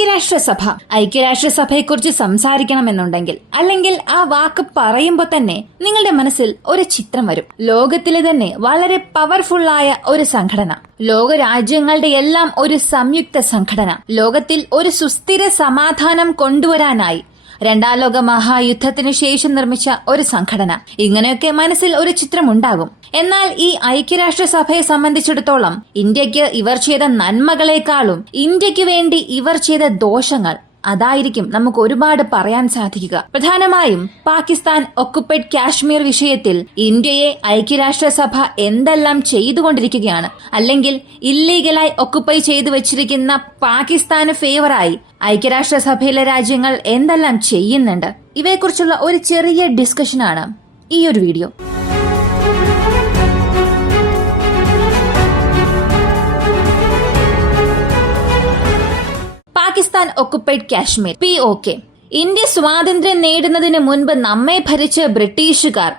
ഐക്യരാഷ്ട്രസഭ. ഐക്യരാഷ്ട്രസഭയെക്കുറിച്ച് സംസാരിക്കണമെന്നുണ്ടെങ്കിൽ അല്ലെങ്കിൽ ആ വാക്ക് പറയുമ്പോൾ തന്നെ നിങ്ങളുടെ മനസ്സിൽ ഒരു ചിത്രം വരും. ലോകത്തിലെ തന്നെ വളരെ പവർഫുള്ളായ ഒരു സംഘടന. ലോക രാജ്യങ്ങളുടെ എല്ലാം ഒരു സംയുക്ത സംഘടന. ലോകത്തിൽ ഒരു സുസ്ഥിര സമാധാനം കൊണ്ടുവരാനായി രണ്ടാം ലോക മഹായുദ്ധത്തിനു ശേഷം നിർമ്മിച്ച ഒരു സംഘടന. ഇങ്ങനെയൊക്കെ മനസ്സിൽ ഒരു ചിത്രം ഉണ്ടാകും എന്നാൽ ഈ ഐക്യരാഷ്ട്രസഭയെ സംബന്ധിച്ചിടത്തോളം ഇന്ത്യയ്ക്ക് ഇവർ ചെയ്ത നന്മകളെക്കാളും ഇന്ത്യയ്ക്ക് വേണ്ടി ഇവർ ചെയ്ത ദോഷങ്ങൾ അതായിരിക്കും നമുക്ക് ഒരുപാട് പറയാൻ സാധിക്കുക. പ്രധാനമായും പാകിസ്ഥാൻ ഒക്കുപ്പൈഡ് കാശ്മീർ വിഷയത്തിൽ ഇന്ത്യയെ ഐക്യരാഷ്ട്രസഭ എന്തെല്ലാം ചെയ്തുകൊണ്ടിരിക്കുകയാണ്. അല്ലെങ്കിൽ ഇല്ലീഗലായി ഒക്കുപ്പൈ ചെയ്തു വെച്ചിരിക്കുന്ന പാകിസ്ഥാന് ഫേവറായി ഐക്യരാഷ്ട്രസഭയിലെ രാജ്യങ്ങൾ എന്തെല്ലാം ചെയ്യുന്നുണ്ട്. ഇവയെക്കുറിച്ചുള്ള ഒരു ചെറിയ ഡിസ്കഷനാണ് ഈ ഒരു video occupied Kashmir P O K India സ്വാതന്ത്ര്യം നേടുന്നതിന് മുൻപ് നമ്മെ ഭരിച്ച ബ്രിട്ടീഷുകാർ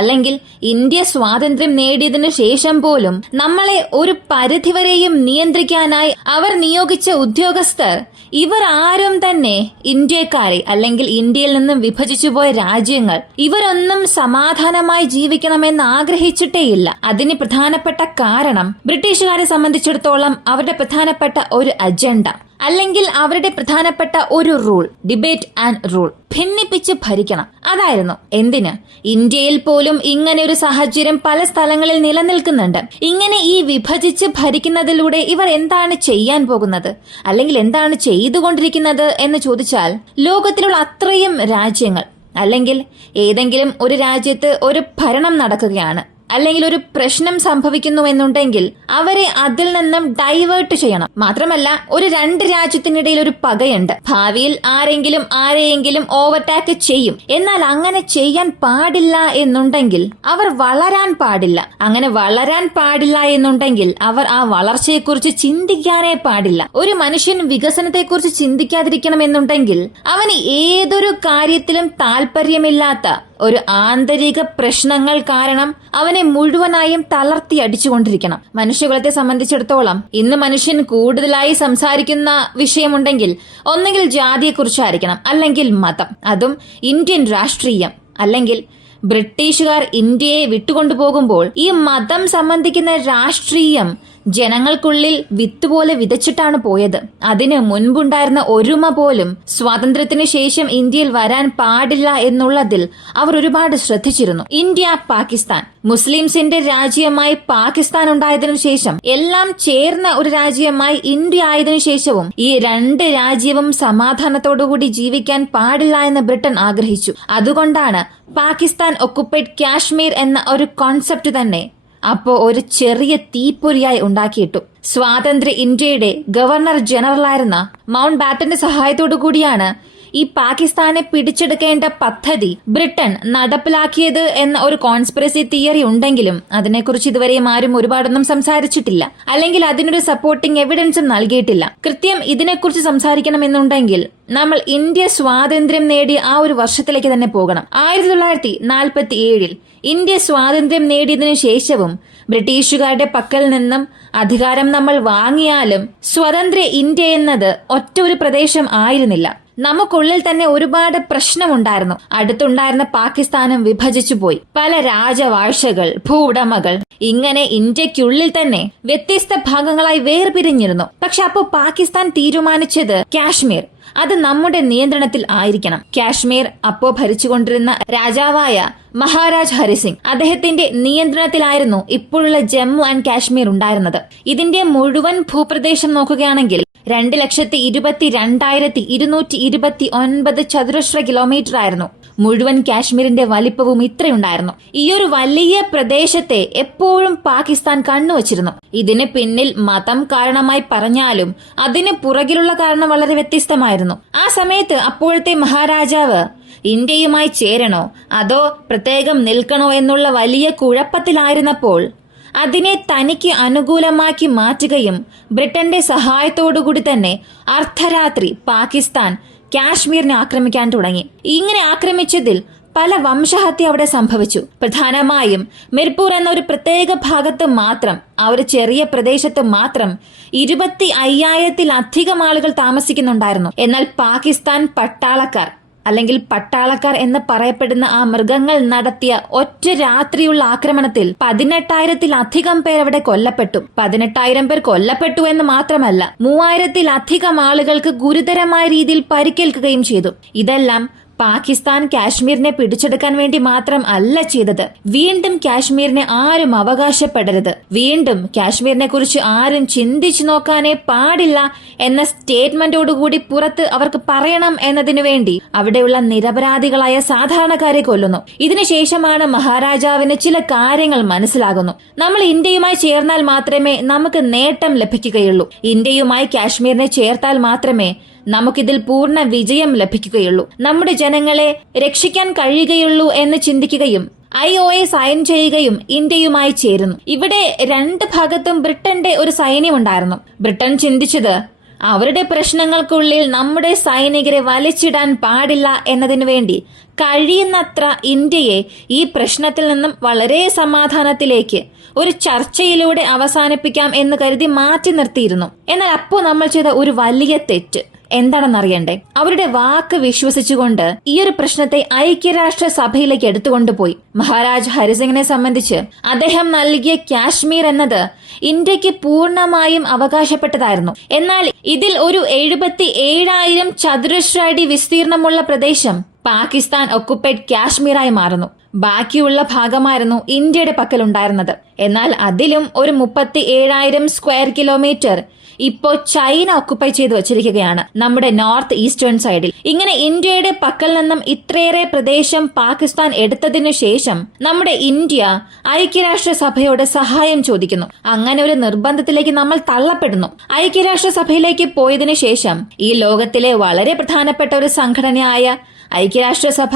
അല്ലെങ്കിൽ ഇന്ത്യ സ്വാതന്ത്ര്യം നേടിയതിനു ശേഷം പോലും നമ്മളെ ഒരു പരിധിവരെയും നിയന്ത്രിക്കാനായി അവർ നിയോഗിച്ച ഉദ്യോഗസ്ഥർ ഇവർ ആരും തന്നെ ഇന്ത്യക്കാരെ അല്ലെങ്കിൽ ഇന്ത്യയിൽ നിന്നും വിഭജിച്ചു പോയ രാജ്യങ്ങൾ ഇവരൊന്നും സമാധാനമായി ജീവിക്കണമെന്ന് ആഗ്രഹിച്ചിട്ടേയില്ല. അതിന് പ്രധാനപ്പെട്ട കാരണം ബ്രിട്ടീഷുകാരെ സംബന്ധിച്ചിടത്തോളം അവരുടെ പ്രധാനപ്പെട്ട ഒരു അജണ്ട. അല്ലെങ്കിൽ അവരുടെ പ്രധാനപ്പെട്ട ഒരു റൂൾ ഡിബേറ്റ് ആൻഡ് റൂൾ ഭിന്നിപ്പിച്ച് ഭരിക്കണം. അതായിരുന്നു എന്തിന്? ഇന്ത്യയിൽ പോലും ഇങ്ങനെ ഒരു സാഹചര്യം പല സ്ഥലങ്ങളിൽ നിലനിൽക്കുന്നുണ്ട്. ഇങ്ങനെ ഈ വിഭജിച്ച് ഭരിക്കുന്നതിലൂടെ ഇവർ എന്താണ് ചെയ്യാൻ പോകുന്നത്? അല്ലെങ്കിൽ എന്താണ് ചെയ്തുകൊണ്ടിരിക്കുന്നത് എന്ന് ചോദിച്ചാൽ ലോകത്തിലുള്ള അത്രയും രാജ്യങ്ങൾ അല്ലെങ്കിൽ ഏതെങ്കിലും ഒരു രാജ്യത്ത് ഒരു ഭരണം നടക്കുകയാണ്. അല്ലെങ്കിൽ ഒരു പ്രശ്നം സംഭവിക്കുന്നു എന്നുണ്ടെങ്കിൽ അവരെ അതിൽ നിന്നും ഡൈവേർട്ട് ചെയ്യണം. മാത്രമല്ല ഒരു രണ്ട് രാജ്യത്തിനിടയിൽ ഒരു പകയുണ്ട്. ഭാവിയിൽ ആരെങ്കിലും ആരെയെങ്കിലും ഓവർടാക്ക് ചെയ്യും. എന്നാൽ അങ്ങനെ ചെയ്യാൻ പാടില്ല എന്നുണ്ടെങ്കിൽ അവർ വളരാൻ പാടില്ല. അങ്ങനെ വളരാൻ പാടില്ല എന്നുണ്ടെങ്കിൽ അവർ ആ വളർച്ചയെക്കുറിച്ച് ചിന്തിക്കാനേ പാടില്ല. ഒരു മനുഷ്യൻ വികസനത്തെക്കുറിച്ച് ചിന്തിക്കാതിരിക്കണം എന്നുണ്ടെങ്കിൽ അവന് ഏതൊരു കാര്യത്തിലും താല്പര്യമില്ലാത്ത ഒരു ആന്തരിക പ്രശ്നങ്ങൾ കാരണം അവനെ മുഴുവനായും തളർത്തി അടിച്ചുകൊണ്ടിരിക്കണം. മനുഷ്യകുലത്തെ സംബന്ധിച്ചിടത്തോളം ഇന്ന് മനുഷ്യൻ കൂടുതലായി സംസാരിക്കുന്ന വിഷയമുണ്ടെങ്കിൽ ഒന്നെങ്കിൽ ജാതിയെക്കുറിച്ചായിരിക്കണം അല്ലെങ്കിൽ മതം. അതും ഇന്ത്യൻ രാഷ്ട്രീയം. അല്ലെങ്കിൽ ബ്രിട്ടീഷുകാർ ഇന്ത്യയെ വിട്ടുകൊണ്ടുപോകുമ്പോൾ ഈ മതം സംബന്ധിക്കുന്ന രാഷ്ട്രീയം ജനങ്ങൾക്കുള്ളിൽ വിത്ത് പോലെ വിതച്ചിട്ടാണ് പോയത്. അതിന് മുൻപുണ്ടായിരുന്ന ഒരുമ പോലും സ്വാതന്ത്ര്യത്തിന് ശേഷം ഇന്ത്യയിൽ വരാൻ പാടില്ല എന്നുള്ളതിൽ അവർ ഒരുപാട് ശ്രദ്ധിച്ചിരുന്നു. ഇന്ത്യ പാകിസ്ഥാൻ. മുസ്ലിംസിന്റെ രാജ്യമായി പാകിസ്ഥാൻ ഉണ്ടായതിനു ശേഷം എല്ലാം ചേർന്ന ഒരു രാജ്യമായി ഇന്ത്യ ആയതിനു ശേഷവും ഈ രണ്ട് രാജ്യവും സമാധാനത്തോടുകൂടി ജീവിക്കാൻ പാടില്ല എന്ന് ബ്രിട്ടൻ ആഗ്രഹിച്ചു. അതുകൊണ്ടാണ് പാകിസ്ഥാൻ ഒക്കുപ്പൈഡ് കാശ്മീർ എന്ന ഒരു കോൺസെപ്റ്റ് തന്നെ അപ്പോ ഒരു ചെറിയ തീപ്പൊരിയായി ഉണ്ടാക്കിയിട്ടു. സ്വാതന്ത്ര്യ ഇന്ത്യയുടെ ഗവർണർ ജനറലായിരുന്ന മൗണ്ട് ബാറ്റന്റെ സഹായത്തോടു കൂടിയാണ് ഈ പാകിസ്ഥാനെ പിടിച്ചെടുക്കേണ്ട പദ്ധതി ബ്രിട്ടൻ നടപ്പിലാക്കിയത് എന്ന ഒരു കോൺസ്പിറസി തിയറി ഉണ്ടെങ്കിലും അതിനെക്കുറിച്ച് ഇതുവരെയും ആരും ഒരുപാടൊന്നും സംസാരിച്ചിട്ടില്ല. അല്ലെങ്കിൽ അതിനൊരു സപ്പോർട്ടിംഗ് എവിഡൻസും നൽകിയിട്ടില്ല. കൃത്യം ഇതിനെക്കുറിച്ച് സംസാരിക്കണമെന്നുണ്ടെങ്കിൽ നമ്മൾ ഇന്ത്യ സ്വാതന്ത്ര്യം നേടിയ ആ ഒരു വർഷത്തിലേക്ക് തന്നെ പോകണം. ആയിരത്തി തൊള്ളായിരത്തി നാൽപ്പത്തി ഏഴിൽ ഇന്ത്യ സ്വാതന്ത്ര്യം നേടിയതിനു ശേഷവും ബ്രിട്ടീഷുകാരുടെ പക്കൽ നിന്നും അധികാരം നമ്മൾ വാങ്ങിയാലും സ്വതന്ത്ര ഇന്ത്യ എന്നത് ഒറ്റ ഒരു പ്രദേശം ആയിരുന്നില്ല. നമുക്കുള്ളിൽ തന്നെ ഒരുപാട് പ്രശ്നമുണ്ടായിരുന്നു. അടുത്തുണ്ടായിരുന്ന പാകിസ്ഥാനും വിഭജിച്ചു പോയി. പല രാജവാഴ്ചകൾ ഭൂവുടമകൾ ഇങ്ങനെ ഇന്ത്യക്കുള്ളിൽ തന്നെ വ്യത്യസ്ത ഭാഗങ്ങളായി വേർപിരിഞ്ഞിരുന്നു. പക്ഷെ അപ്പോൾ പാകിസ്ഥാൻ തീരുമാനിച്ചത് കാശ്മീർ. അത് നമ്മുടെ നിയന്ത്രണത്തിൽ ആയിരിക്കണം. കാശ്മീർ അപ്പോ ഭരിച്ചുകൊണ്ടിരുന്ന രാജാവായ മഹാരാജ് ഹരിസിംഗ് അദ്ദേഹത്തിന്റെ നിയന്ത്രണത്തിലായിരുന്നു ഇപ്പോഴുള്ള ജമ്മു ആൻഡ് കാശ്മീർ ഉണ്ടായിരുന്നത്. ഇതിന്റെ മുഴുവൻ ഭൂപ്രദേശം നോക്കുകയാണെങ്കിൽ രണ്ട് ലക്ഷത്തി ഇരുപത്തി രണ്ടായിരത്തി ഇരുന്നൂറ്റി ഇരുപത്തി ഒൻപത് ചതുരശ്ര കിലോമീറ്റർ ആയിരുന്നു. മുഴുവൻ കാശ്മീരിന്റെ വലിപ്പവും ഇത്രയുണ്ടായിരുന്നു. ഈയൊരു വലിയ പ്രദേശത്തെ എപ്പോഴും പാകിസ്ഥാൻ കണ്ണുവച്ചിരുന്നു. ഇതിന് പിന്നിൽ മതം കാരണമായി പറഞ്ഞാലും അതിന് പുറകിലുള്ള കാരണം വളരെ വ്യത്യസ്തമായിരുന്നു. ആ സമയത്ത് അപ്പോഴത്തെ മഹാരാജാവ് ഇന്ത്യയുമായി ചേരണോ അതോ പ്രത്യേകം നിൽക്കണോ എന്നുള്ള വലിയ കുഴപ്പത്തിലായിരുന്നപ്പോൾ അതിനെ തനിക്ക് അനുകൂലമാക്കി മാറ്റുകയും ബ്രിട്ടന്റെ സഹായത്തോടുകൂടി തന്നെ അർദ്ധരാത്രി പാകിസ്ഥാൻ കാശ്മീരിനെ ആക്രമിക്കാൻ തുടങ്ങി. ഇങ്ങനെ ആക്രമിച്ചതിൽ പല വംശഹത്യ അവിടെ സംഭവിച്ചു. പ്രധാനമായും മിർപൂർ എന്ന ഒരു പ്രത്യേക ഭാഗത്ത് മാത്രം ആ ഒരു ചെറിയ പ്രദേശത്ത് മാത്രം ഇരുപത്തി അയ്യായിരത്തിലധികം ആളുകൾ താമസിക്കുന്നുണ്ടായിരുന്നു. എന്നാൽ പാകിസ്ഥാൻ പട്ടാളക്കാർ അല്ലെങ്കിൽ പട്ടാളക്കാർ എന്ന് പറയപ്പെടുന്ന ആ മൃഗങ്ങൾ നടത്തിയ ഒറ്റ രാത്രിയുള്ള ആക്രമണത്തിൽ പതിനെട്ടായിരത്തിലധികം പേർ അവിടെ കൊല്ലപ്പെട്ടു. പതിനെട്ടായിരം പേർ കൊല്ലപ്പെട്ടു എന്ന് മാത്രമല്ല മൂവായിരത്തിലധികം ആളുകൾക്ക് ഗുരുതരമായ രീതിയിൽ പരിക്കേൽക്കുകയും ചെയ്തു. ഇതെല്ലാം പാകിസ്ഥാൻ കാശ്മീരിനെ പിടിച്ചെടുക്കാൻ വേണ്ടി മാത്രം അല്ല ചെയ്തത്. വീണ്ടും കാശ്മീരിനെ ആരും അവകാശപ്പെടരുത്. വീണ്ടും കാശ്മീരിനെ കുറിച്ച് ആരും ചിന്തിച്ചു നോക്കാനേ പാടില്ല എന്ന സ്റ്റേറ്റ്മെന്റോടുകൂടി പുറത്ത് അവർക്ക് പറയണം എന്നതിനു വേണ്ടി അവിടെയുള്ള നിരപരാധികളായ സാധാരണക്കാരെ കൊല്ലുന്നു. ഇതിനുശേഷമാണ് മഹാരാജാവിന് ചില കാര്യങ്ങൾ മനസ്സിലാകുന്നു. നമ്മൾ ഇന്ത്യയുമായി ചേർന്നാൽ മാത്രമേ നമുക്ക് നേട്ടം ലഭിക്കുകയുള്ളൂ. ഇന്ത്യയുമായി കാശ്മീരിനെ ചേർത്താൽ മാത്രമേ നമുക്കിതിൽ പൂർണ വിജയം ലഭിക്കുകയുള്ളൂ. നമ്മുടെ ജനങ്ങളെ രക്ഷിക്കാൻ കഴിയുകയുള്ളൂ എന്ന് ചിന്തിക്കുകയും ഐ ഒ എ സൈൻ ചെയ്യുകയും ഇന്ത്യയുമായി ചേരുന്നു. ഇവിടെ രണ്ട് ഭാഗത്തും ബ്രിട്ടന്റെ ഒരു സൈന്യമുണ്ടായിരുന്നു. ബ്രിട്ടൻ ചിന്തിച്ചത് അവരുടെ പ്രശ്നങ്ങൾക്കുള്ളിൽ നമ്മുടെ സൈനികരെ വലിച്ചിടാൻ പാടില്ല എന്നതിനു വേണ്ടി കഴിയുന്നത്ര ഇന്ത്യയെ ഈ പ്രശ്നത്തിൽ നിന്നും വളരെ സമാധാനത്തിലേക്ക് ഒരു ചർച്ചയിലൂടെ അവസാനിപ്പിക്കാം എന്ന് കരുതി മാറ്റി നിർത്തിയിരുന്നു. എന്നാൽ അപ്പോൾ നമ്മൾ ചെയ്ത ഒരു വലിയ തെറ്റ്. എന്താണെന്നറിയണ്ടേ? അവരുടെ വാക്ക് വിശ്വസിച്ചുകൊണ്ട് ഈ ഒരു പ്രശ്നത്തെ ഐക്യരാഷ്ട്ര സഭയിലേക്ക് എടുത്തുകൊണ്ടുപോയി. മഹാരാജ് ഹരിസിംഗിനെ സംബന്ധിച്ച് അദ്ദേഹം നൽകിയ കാശ്മീർ എന്നത് ഇന്ത്യയ്ക്ക് പൂർണമായും അവകാശപ്പെട്ടതായിരുന്നു. എന്നാൽ ഇതിൽ ഒരു എഴുപത്തി ഏഴായിരം ചതുരശ്ര അടി വിസ്തീർണമുള്ള പ്രദേശം പാകിസ്ഥാൻ ഒക്കുപ്പൈഡ് കാശ്മീരായി മാറുന്നു. ബാക്കിയുള്ള ഭാഗമായിരുന്നു ഇന്ത്യയുടെ പക്കലുണ്ടായിരുന്നത്. എന്നാൽ അതിലും ഒരു മുപ്പത്തി ഏഴായിരം സ്ക്വയർ കിലോമീറ്റർ ഇപ്പോ ചൈന ഒക്കുപ്പൈ ചെയ്ത് വച്ചിരിക്കുകയാണ് നമ്മുടെ നോർത്ത് ഈസ്റ്റേൺ സൈഡിൽ. ഇങ്ങനെ ഇന്ത്യയുടെ പക്കൽ നിന്നും ഇത്രയേറെ പ്രദേശം പാകിസ്ഥാൻ എടുത്തതിനു ശേഷം നമ്മുടെ ഇന്ത്യ ഐക്യരാഷ്ട്ര സഭയോട് സഹായം ചോദിക്കുന്നു. അങ്ങനെ ഒരു നിർബന്ധത്തിലേക്ക് നമ്മൾ തള്ളപ്പെടുന്നു. ഐക്യരാഷ്ട്ര സഭയിലേക്ക് പോയതിനു ശേഷം ഈ ലോകത്തിലെ വളരെ പ്രധാനപ്പെട്ട ഒരു സംഘടനയായ ഐക്യരാഷ്ട്രസഭ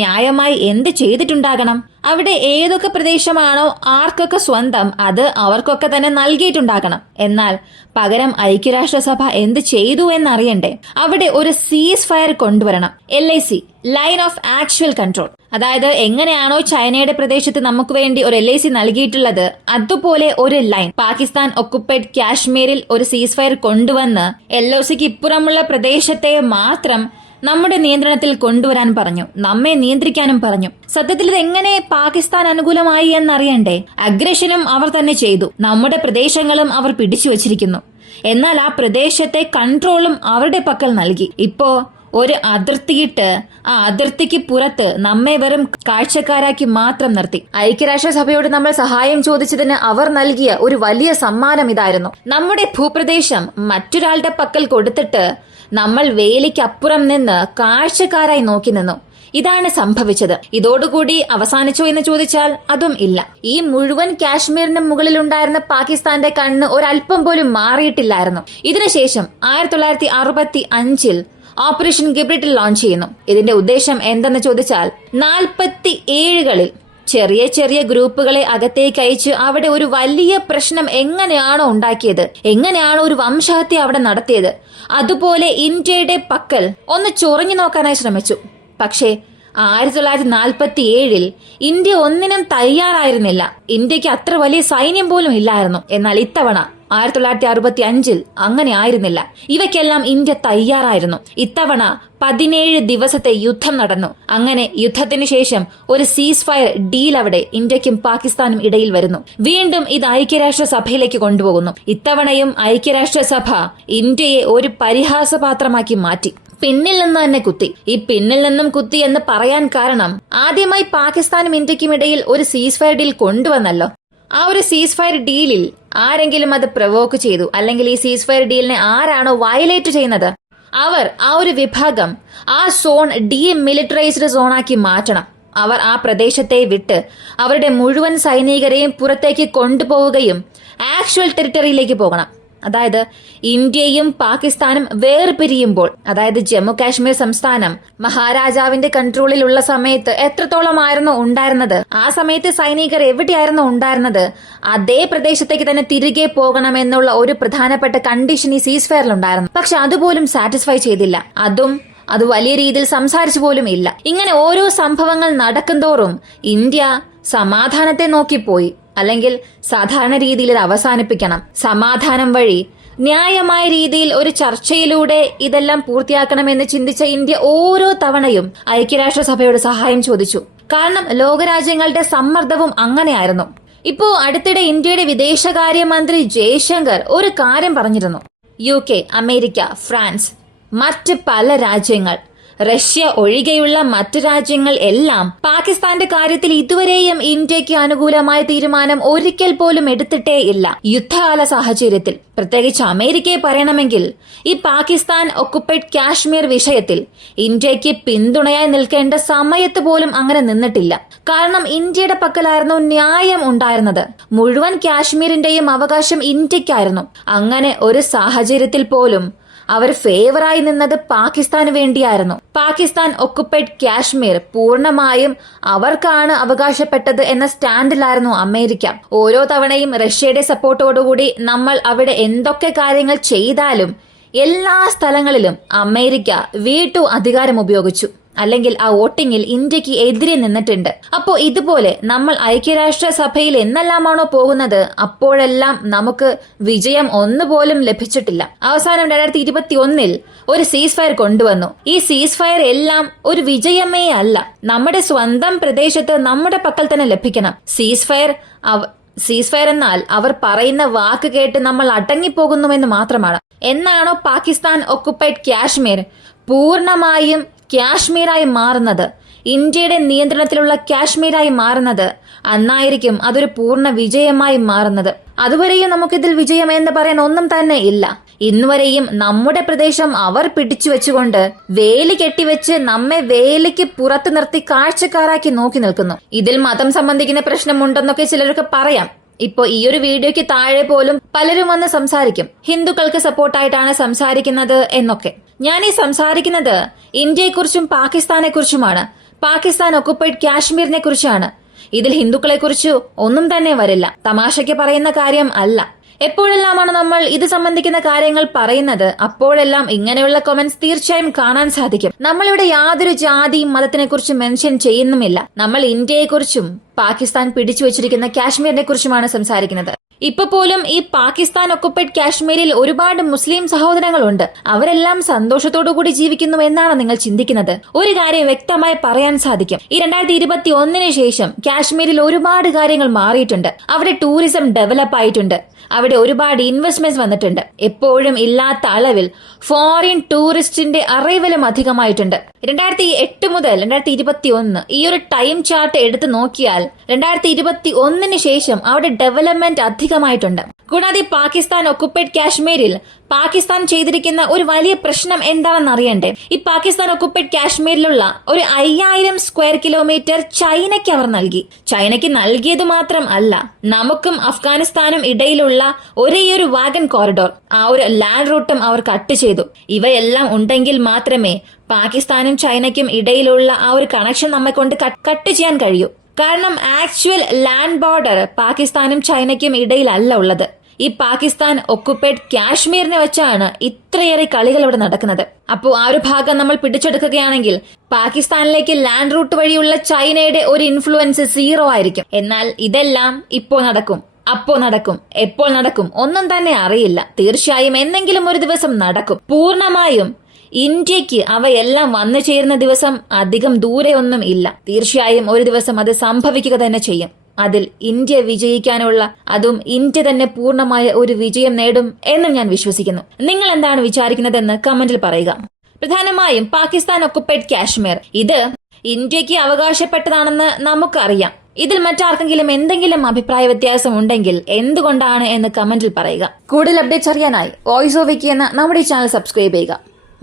ന്യായമായി എന്ത് ചെയ്തിട്ടുണ്ടാകണം? അവിടെ ഏതൊക്കെ പ്രദേശമാണോ ആർക്കൊക്കെ സ്വന്തം അത് അവർക്കൊക്കെ തന്നെ നൽകിയിട്ടുണ്ടാകണം. എന്നാൽ പകരം ഐക്യരാഷ്ട്രസഭ എന്ത് ചെയ്തു എന്നറിയണ്ടേ? അവിടെ ഒരു സീസ് ഫയർ കൊണ്ടുവരണം. L I C line of actual control അതായത് എങ്ങനെയാണോ ചൈനയുടെ പ്രദേശത്ത് നമുക്ക് വേണ്ടി ഒരു എൽ ഐ സി നൽകിയിട്ടുള്ളത് അതുപോലെ ഒരു ലൈൻ പാകിസ്ഥാൻ ഒക്കുപ്പൈഡ് കാശ്മീരിൽ ഒരു സീസ് ഫയർ കൊണ്ടുവന്ന് എൽ ഒ സിക്ക് ഇപ്പുറമുള്ള പ്രദേശത്തെ മാത്രം നമ്മുടെ നിയന്ത്രണത്തിൽ കൊണ്ടുവരാൻ പറഞ്ഞു. നമ്മെ നിയന്ത്രിക്കാനും പറഞ്ഞു. സത്യത്തിൽ ഇത് എങ്ങനെ പാകിസ്ഥാൻ അനുകൂലമായി എന്നറിയണ്ടേ? അഗ്രഷനും അവർ തന്നെ ചെയ്തു. നമ്മുടെ പ്രദേശങ്ങളും അവർ പിടിച്ചു വച്ചിരിക്കുന്നു. എന്നാൽ ആ പ്രദേശത്തെ കൺട്രോളും അവരുടെ പക്കൽ നൽകി. ഇപ്പോ ഒരു അതിർത്തിയിട്ട് ആ അതിർത്തിക്ക് പുറത്ത് നമ്മെ വെറും കാഴ്ചക്കാരാക്കി മാത്രം നിർത്തി. ഐക്യരാഷ്ട്രസഭയോട് നമ്മൾ സഹായം ചോദിച്ചതിന് അവർ നൽകിയ ഒരു വലിയ സമ്മാനം ഇതായിരുന്നു. നമ്മുടെ ഭൂപ്രദേശം മറ്റൊരാളുടെ പക്കൽ കൊടുത്തിട്ട് നമ്മൾ വേലിക്കപ്പുറം നിന്ന് കാഴ്ചക്കാരായി നോക്കി നിന്നു. ഇതാണ് സംഭവിച്ചത്. ഇതോടുകൂടി അവസാനിച്ചോ എന്ന് ചോദിച്ചാൽ അതും ഇല്ല. ഈ മുഴുവൻ കാശ്മീരിന് മുകളിലുണ്ടായിരുന്ന പാകിസ്ഥാന്റെ കണ്ണ് ഒരല്പം പോലും മാറിയിട്ടില്ലായിരുന്നു. ഇതിനുശേഷം ആയിരത്തി തൊള്ളായിരത്തി അറുപത്തി അഞ്ചിൽ ഓപ്പറേഷൻ ഗിബ്രിറ്റിൽ ലോഞ്ച് ചെയ്യുന്നു. ഇതിന്റെ ഉദ്ദേശം എന്തെന്ന് ചോദിച്ചാൽ നാൽപ്പത്തി ഏഴുകളിൽ ചെറിയ ചെറിയ ഗ്രൂപ്പുകളെ അകത്തേക്ക് അയച്ച് അവിടെ ഒരു വലിയ പ്രശ്നം എങ്ങനെയാണോ ഉണ്ടാക്കിയത്? എങ്ങനെയാണോ ഒരു വംശഹത്യ അവിടെ നടത്തിയത്? അതുപോലെ ഇന്ത്യയുടെ പക്കൽ ഒന്ന് ചൊറിഞ്ഞു നോക്കാനായി ശ്രമിച്ചു. പക്ഷേ ആയിരത്തി തൊള്ളായിരത്തി നാൽപ്പത്തി ഏഴിൽ ഇന്ത്യ ഒന്നിനും തയ്യാറായിരുന്നില്ല. ഇന്ത്യയ്ക്ക് അത്ര വലിയ സൈന്യം പോലും ഇല്ലായിരുന്നു. എന്നാൽ ഇത്തവണ ആയിരത്തി തൊള്ളായിരത്തി അറുപത്തി അഞ്ചിൽ അങ്ങനെ ആയിരുന്നില്ല ഇവയ്ക്കെല്ലാം ഇന്ത്യ തയ്യാറായിരുന്നു. ഇത്തവണ പതിനേഴ് ദിവസത്തെ യുദ്ധം നടന്നു. അങ്ങനെ യുദ്ധത്തിന് ശേഷം ഒരു സീസ് ഫയർ ഡീൽ അവിടെ ഇന്ത്യക്കും പാകിസ്ഥാനും ഇടയിൽ വരുന്നു. വീണ്ടും ഇത് ഐക്യരാഷ്ട്ര സഭയിലേക്ക് കൊണ്ടുപോകുന്നു. ഇത്തവണയും ഐക്യരാഷ്ട്ര സഭ ഇന്ത്യയെ ഒരു പരിഹാസപാത്രമാക്കി മാറ്റി. പിന്നിൽ നിന്ന് തന്നെ കുത്തി. ഈ പിന്നിൽ നിന്നും കുത്തി എന്ന് പറയാൻ കാരണം ആദ്യമായി പാകിസ്ഥാനും ഇന്ത്യക്കും ഇടയിൽ ഒരു സീസ് ഫയർ ഡീൽ കൊണ്ടുവന്നല്ലോ. ആ ഒരു സീസ് ഫയർ ഡീലിൽ ആരെങ്കിലും അത് പ്രവോക്ക് ചെയ്തു? അല്ലെങ്കിൽ ഈ സീസ് ഫയർ ഡീലിനെ ആരാണോ വയലേറ്റ് ചെയ്യുന്നത്? അവർ ആ ഒരു വിഭാഗം ആ സോൺ ഡീ മിലിറ്ററൈസ്ഡ് സോണാക്കി മാറ്റണം. അവർ ആ പ്രദേശത്തെ വിട്ട് അവരുടെ മുഴുവൻ സൈനികരെയും പുറത്തേക്ക് കൊണ്ടുപോവുകയും ആക്ച്വൽ ടെറിട്ടറിയിലേക്ക് പോകണം. അതായത് ഇന്ത്യയും പാകിസ്ഥാനും വേർപിരിയുമ്പോൾ അതായത് ജമ്മു കാശ്മീർ സംസ്ഥാനം മഹാരാജാവിന്റെ കൺട്രോളിലുള്ള സമയത്ത് എത്രത്തോളമായിരുന്നു ഉണ്ടായിരുന്നത്? ആ സമയത്ത് സൈനികർ എവിടെയായിരുന്നു ഉണ്ടായിരുന്നത്? അതേ പ്രദേശത്തേക്ക് തന്നെ തിരികെ പോകണമെന്നുള്ള ഒരു പ്രധാനപ്പെട്ട കണ്ടീഷൻ ഈ സീസ് ഫയറിൽ ഉണ്ടായിരുന്നു. പക്ഷെ അതുപോലും സാറ്റിസ്ഫൈ ചെയ്തില്ല. അതും അത് വലിയ രീതിയിൽ സംസാരിച്ചു പോലും ഇല്ല. ഇങ്ങനെ ഓരോ സംഭവങ്ങൾ നടക്കുന്തോറും ഇന്ത്യ സമാധാനത്തെ നോക്കിപ്പോയി. അല്ലെങ്കിൽ സാധാരണ രീതിയിൽ ഇത് അവസാനിപ്പിക്കണം. സമാധാനം വഴി. ന്യായമായ രീതിയിൽ ഒരു ചർച്ചയിലൂടെ ഇതെല്ലാം പൂർത്തിയാക്കണമെന്ന് ചിന്തിച്ച ഇന്ത്യ ഓരോ തവണയും ഐക്യരാഷ്ട്രസഭയോട് സഹായം ചോദിച്ചു. കാരണം ലോകരാജ്യങ്ങളുടെ സമ്മർദ്ദവും അങ്ങനെയായിരുന്നു. ഇപ്പോ അടുത്തിടെ ഇന്ത്യയുടെ വിദേശകാര്യമന്ത്രി ജയശങ്കർ ഒരു കാര്യം പറഞ്ഞിരുന്നു. യു അമേരിക്ക ഫ്രാൻസ് മറ്റ് പല രാജ്യങ്ങൾ. റഷ്യ ഒഴികെയുള്ള മറ്റു രാജ്യങ്ങൾ എല്ലാം പാകിസ്ഥാന്റെ കാര്യത്തിൽ ഇതുവരെയും ഇന്ത്യയ്ക്ക് അനുകൂലമായ തീരുമാനം ഒരിക്കൽ പോലും എടുത്തിട്ടേ ഇല്ല. യുദ്ധകാല സാഹചര്യത്തിൽ. പ്രത്യേകിച്ച് അമേരിക്കയെ പറയണമെങ്കിൽ ഈ പാകിസ്ഥാൻ ഒക്കുപ്പൈഡ് കാശ്മീർ വിഷയത്തിൽ ഇന്ത്യയ്ക്ക് പിന്തുണയായി നിൽക്കേണ്ട സമയത്ത് പോലും അങ്ങനെ നിന്നിട്ടില്ല. കാരണം ഇന്ത്യയുടെ പക്കലായിരുന്നു ന്യായം ഉണ്ടായിരുന്നത്. മുഴുവൻ കാശ്മീരിന്റെയും അവകാശം ഇന്ത്യക്കായിരുന്നു അങ്ങനെ ഒരു സാഹചര്യത്തിൽ പോലും അവർ ഫേവറായി നിന്നത് പാകിസ്ഥാന് വേണ്ടിയായിരുന്നു. പാകിസ്ഥാൻ ഒക്കുപ്പൈഡ് കാശ്മീർ പൂർണമായും അവർക്കാണ് അവകാശപ്പെട്ടത് എന്ന സ്റ്റാൻഡിലായിരുന്നു അമേരിക്ക. ഓരോ തവണയും റഷ്യയുടെ സപ്പോർട്ടോടുകൂടി നമ്മൾ അവിടെ എന്തൊക്കെ കാര്യങ്ങൾ ചെയ്താലും എല്ലാ സ്ഥലങ്ങളിലും അമേരിക്ക വീട്ടു അധികാരം ഉപയോഗിച്ചു. അല്ലെങ്കിൽ ആ വോട്ടിംഗിൽ ഇന്ത്യയ്ക്ക് എതിരെ നിന്നിട്ടുണ്ട്. അപ്പോ ഇതുപോലെ നമ്മൾ ഐക്യരാഷ്ട്ര സഭയിൽ എന്നെല്ലാമാണോ പോകുന്നത് അപ്പോഴെല്ലാം നമുക്ക് വിജയം ഒന്നുപോലും ലഭിച്ചിട്ടില്ല. അവസാനം രണ്ടായിരത്തി ഇരുപത്തി ഒന്നിൽ ഒരു സീസ് ഫയർ കൊണ്ടുവന്നു. ഈ സീസ് ഫയർ എല്ലാം ഒരു വിജയമേ അല്ല. നമ്മുടെ സ്വന്തം പ്രദേശത്ത് നമ്മുടെ പക്കൽ തന്നെ ലഭിക്കണം. സീസ് ഫയർ സീസ് ഫയർ എന്നാൽ അവർ പറയുന്ന വാക്ക് കേട്ട് നമ്മൾ അടങ്ങിപ്പോകുന്നുവെന്ന് മാത്രമാണ്. എന്നാണോ പാകിസ്ഥാൻ ഒക്കുപ്പൈഡ് കാശ്മീർ പൂർണമായും കാശ്മീരായി മാറുന്നത്. ഇന്ത്യയുടെ നിയന്ത്രണത്തിലുള്ള കാശ്മീരായി മാറുന്നത്. അന്നായിരിക്കും അതൊരു പൂർണ വിജയമായി മാറുന്നത്. അതുവരെയും നമുക്കിതിൽ വിജയം എന്ന് പറയാൻ ഒന്നും തന്നെ ഇല്ല. ഇന്നുവരെയും നമ്മുടെ പ്രദേശം അവർ പിടിച്ചു വെച്ചുകൊണ്ട് വേലി കെട്ടിവെച്ച് നമ്മെ വേലിക്ക് പുറത്തു നിർത്തി കാഴ്ചക്കാരാക്കി നോക്കി നിൽക്കുന്നു. ഇതിൽ മതം സംബന്ധിക്കുന്ന പ്രശ്നമുണ്ടെന്നൊക്കെ ചിലർക്ക് പറയാം. ഇപ്പോ ഈ ഒരു വീഡിയോയ്ക്ക് താഴെ പോലും പലരും വന്ന് സംസാരിക്കും. ഹിന്ദുക്കൾക്ക് സപ്പോർട്ടായിട്ടാണ് സംസാരിക്കുന്നത് എന്നൊക്കെ. ഞാൻ ഈ സംസാരിക്കുന്നത് ഇന്ത്യയെക്കുറിച്ചും പാകിസ്ഥാനെ കുറിച്ചുമാണ് പാകിസ്ഥാൻ ഒക്കുപ്പൈഡ് കാശ്മീരിനെ കുറിച്ചാണ് ഇതിൽ ഹിന്ദുക്കളെ കുറിച്ച് ഒന്നും തന്നെ വരില്ല. തമാശയ്ക്ക് പറയുന്ന കാര്യം അല്ല. എപ്പോഴെല്ലാമാണ് നമ്മൾ ഇത് സംബന്ധിക്കുന്ന കാര്യങ്ങൾ പറയുന്നത്? അപ്പോഴെല്ലാം ഇങ്ങനെയുള്ള കൊമന്റ്സ് തീർച്ചയായും കാണാൻ സാധിക്കും. നമ്മളിവിടെ യാതൊരു ജാതിയും മതത്തിനെ കുറിച്ച് മെൻഷൻ ചെയ്യുന്നുമില്ല. നമ്മൾ ഇന്ത്യയെക്കുറിച്ചും പാകിസ്ഥാൻ പിടിച്ചു വെച്ചിരിക്കുന്ന കാശ്മീരിനെ കുറിച്ചുമാണ് സംസാരിക്കുന്നത്. ഇപ്പൊ പോലും ഈ പാകിസ്ഥാൻ ഒക്കുപ്പൈഡ് കാശ്മീരിൽ ഒരുപാട് മുസ്ലിം സഹോദരങ്ങളുണ്ട്. അവരെല്ലാം സന്തോഷത്തോടുകൂടി ജീവിക്കുന്നു എന്നാണ് നിങ്ങൾ ചിന്തിക്കുന്നത്. ഒരു കാര്യം വ്യക്തമായി പറയാൻ സാധിക്കും. ഈ രണ്ടായിരത്തി ഇരുപത്തി ഒന്നിന് ശേഷം കാശ്മീരിൽ ഒരുപാട് കാര്യങ്ങൾ മാറിയിട്ടുണ്ട്. അവിടെ ടൂറിസം ഡെവലപ്പ് ആയിട്ടുണ്ട്. അവിടെ ഒരുപാട് ഇൻവെസ്റ്റ്മെന്റ്സ് വന്നിട്ടുണ്ട്. എപ്പോഴും ഇല്ലാത്ത അളവിൽ ഫോറിൻ ടൂറിസ്റ്റിന്റെ അറൈവലും അധികമായിട്ടുണ്ട്. രണ്ടായിരത്തി എട്ട് മുതൽ രണ്ടായിരത്തി ഇരുപത്തി ഒന്ന് ഈ ഒരു ടൈം ചാർട്ട് എടുത്തു നോക്കിയാൽ രണ്ടായിരത്തി ഇരുപത്തി ഒന്നിന് ശേഷം അവിടെ ഡെവലപ്മെന്റ് അധികമായിട്ടുണ്ട് കൂടാതെ പാകിസ്ഥാൻ ഒക്കുപ്പൈഡ് കാശ്മീരിൽ പാകിസ്ഥാൻ ചെയ്തിരിക്കുന്ന ഒരു വലിയ പ്രശ്നം എന്താണെന്ന് അറിയണ്ടേ? ഈ പാകിസ്ഥാൻ ഒക്കുപ്പൈഡ് കാശ്മീരിലുള്ള ഒരു അയ്യായിരം സ്ക്വയർ കിലോമീറ്റർ ചൈനയ്ക്ക് അവർ നൽകി. ചൈനയ്ക്ക് നൽകിയത് മാത്രം അല്ല നമുക്കും അഫ്ഗാനിസ്ഥാനും ഇടയിലുള്ള ഒരേ ഒരു വാഗൻ കോറിഡോർ ആ ഒരു ലാൻഡ് റൂട്ടും അവർ കട്ട് ചെയ്തു. ഇവയെല്ലാം ഉണ്ടെങ്കിൽ മാത്രമേ പാകിസ്ഥാനും ചൈനയ്ക്കും ഇടയിലുള്ള ആ ഒരു കണക്ഷൻ നമ്മെ കൊണ്ട് കട്ട് ചെയ്യാൻ കഴിയൂ. കാരണം ആക്ച്വൽ ലാൻഡ് ബോർഡർ പാകിസ്ഥാനും ചൈനയ്ക്കും ഇടയിലല്ല ഉള്ളത്. ഈ പാകിസ്ഥാൻ ഒക്കുപ്പേഡ് കാശ്മീരിനെ വെച്ചാണ് ഇത്രയേറെ കളികൾ ഇവിടെ നടക്കുന്നത്. അപ്പോൾ ആ ഒരു ഭാഗം നമ്മൾ പിടിച്ചെടുക്കുകയാണെങ്കിൽ പാകിസ്ഥാനിലേക്ക് ലാൻഡ് റൂട്ട് വഴിയുള്ള ചൈനയുടെ ഒരു ഇൻഫ്ലുവൻസ് സീറോ ആയിരിക്കും. എന്നാൽ ഇതെല്ലാം ഇപ്പോൾ നടക്കും അപ്പോൾ നടക്കും എപ്പോൾ നടക്കും ഒന്നും തന്നെ അറിയില്ല. തീർച്ചയായും എന്തെങ്കിലും ഒരു ദിവസം നടക്കും. പൂർണമായും ഇന്ത്യയ്ക്ക് അവയെല്ലാം വന്നു ചേരുന്ന ദിവസം അധികം ദൂരെയൊന്നും ഇല്ല. തീർച്ചയായും ഒരു ദിവസം അത് സംഭവിക്കുക തന്നെ ചെയ്യും. അതിൽ ഇന്ത്യ വിജയിക്കാനുള്ള അതും ഇന്ത്യ തന്നെ പൂർണമായ ഒരു വിജയം നേടും എന്നും ഞാൻ വിശ്വസിക്കുന്നു. നിങ്ങൾ എന്താണ് വിചാരിക്കുന്നതെന്ന് കമന്റിൽ പറയുക. പ്രധാനമായും പാകിസ്ഥാൻ ഒക്കുപ്പൈഡ് കാശ്മീർ. ഇത് ഇന്ത്യയ്ക്ക് അവകാശപ്പെട്ടതാണെന്ന് നമുക്കറിയാം. ഇതിൽ മറ്റാർക്കെങ്കിലും എന്തെങ്കിലും അഭിപ്രായ വ്യത്യാസം ഉണ്ടെങ്കിൽ എന്തുകൊണ്ടാണ് എന്ന് കമന്റിൽ പറയുക. കൂടുതൽ അപ്ഡേറ്റ്സ് അറിയാനായി വോയിസ് ഓഫ് വിക്കി എന്ന നമ്മുടെ ചാനൽ സബ്സ്ക്രൈബ് ചെയ്യുക.